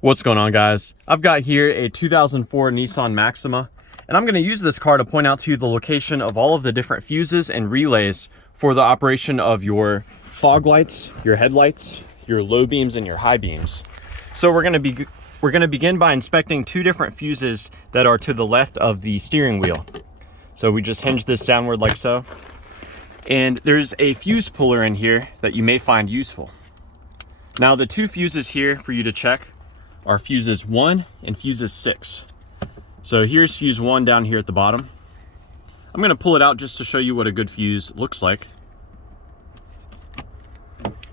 What's going on, guys? I've got here a 2004 Nissan Maxima, and I'm going to use this car to point out to you the location of all of the different fuses and relays for the operation of your fog lights, your headlights, your low beams, and your high beams. So we're going to begin by inspecting two different fuses that are to the left of the steering wheel. So we just hinge this downward like so. And there's a fuse puller in here that you may find useful. Now the two fuses here for you to check are fuses 1 and fuses 6. So here's fuse 1 down here at the bottom. I'm going to pull it out just to show you what a good fuse looks like.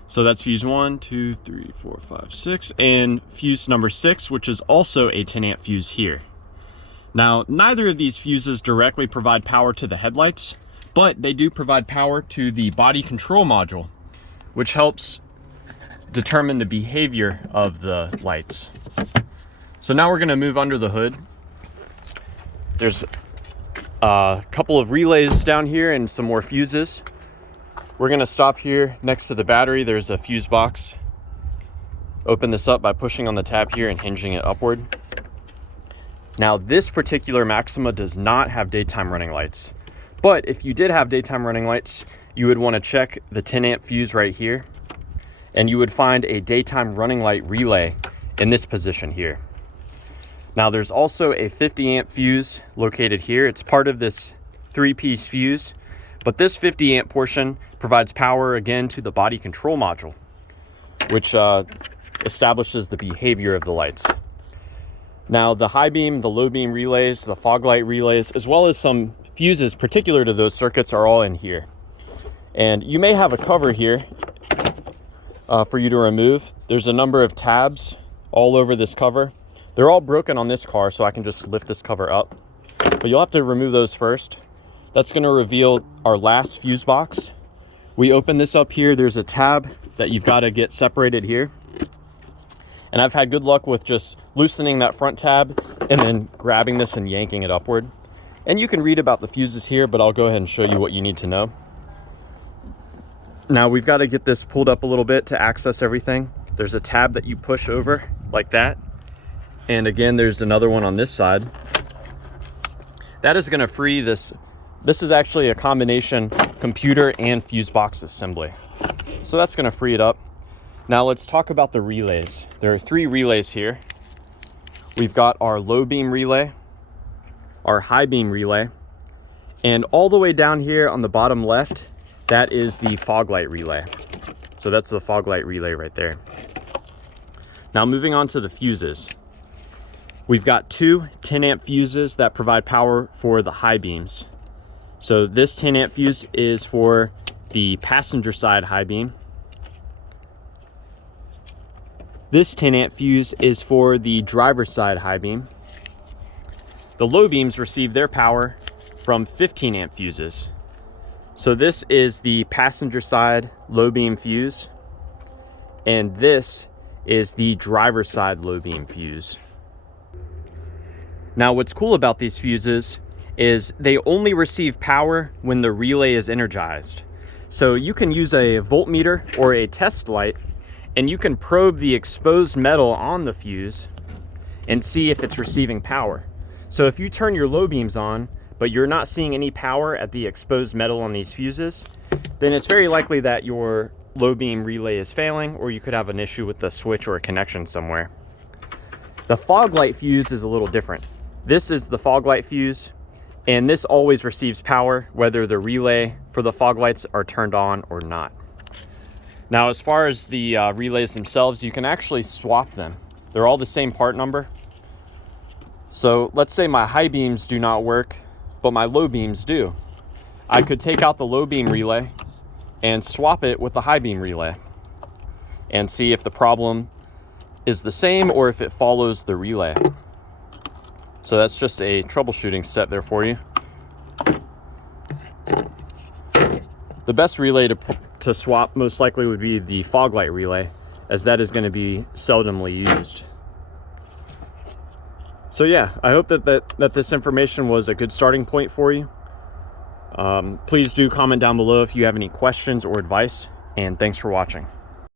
So that's fuse 1, 2, 3, 4, 5, 6, and fuse number 6, which is also a 10 amp fuse here. Now, neither of these fuses directly provide power to the headlights, but they do provide power to the body control module, which helps determine the behavior of the lights. So now we're going to move under the hood. There's a couple of relays down here and some more fuses. We're going to stop here next to the battery. There's a fuse box. Open this up by pushing on the tab here and hinging it upward. Now this particular Maxima does not have daytime running lights, but if you did have daytime running lights, you would want to check the 10 amp fuse right here, and you would find a daytime running light relay in this position here. Now there's also a 50 amp fuse located here. It's part of this 3-piece fuse, but this 50 amp portion provides power again to the body control module, which establishes the behavior of the lights. Now the high beam, the low beam relays, the fog light relays, as well as some fuses particular to those circuits are all in here. And you may have a cover here for you to remove. There's a number of tabs all over this cover. They're all broken on this car, so I can just lift this cover up. But you'll have to remove those first. That's going to reveal our last fuse box. We open this up here. There's a tab that you've got to get separated here. And I've had good luck with just loosening that front tab and then grabbing this and yanking it upward. And you can read about the fuses here, but I'll go ahead and show you what you need to know. Now we've got to get this pulled up a little bit to access everything. There's a tab that you push over like that. And again, there's another one on this side. That is going to free this. This is actually a combination computer and fuse box assembly. So that's going to free it up. Now let's talk about the relays. There are 3 relays here. We've got our low beam relay, our high beam relay, and all the way down here on the bottom left, that is the fog light relay. So that's the fog light relay right there. Now moving on to the fuses. We've got 2 10 amp fuses that provide power for the high beams. So this 10 amp fuse is for the passenger side high beam. This 10 amp fuse is for the driver's side high beam. The low beams receive their power from 15 amp fuses. So this is the passenger side low beam fuse, and this is the driver's side low beam fuse. Now what's cool about these fuses is they only receive power when the relay is energized. So you can use a voltmeter or a test light, and you can probe the exposed metal on the fuse and see if it's receiving power. So if you turn your low beams on, but you're not seeing any power at the exposed metal on these fuses, then it's very likely that your low beam relay is failing, or you could have an issue with the switch or a connection somewhere. The fog light fuse is a little different. This is the fog light fuse, and this always receives power whether the relay for the fog lights are turned on or not. Now, as far as the relays themselves, you can actually swap them. They're all the same part number. So let's say my high beams do not work, but my low beams do. I could take out the low beam relay and swap it with the high beam relay and see if the problem is the same or if it follows the relay. So that's just a troubleshooting step there for you. The best relay to swap most likely would be the fog light relay, as that is going to be seldomly used. So yeah, I hope that this information was a good starting point for you. Please do comment down below if you have any questions or advice, and thanks for watching.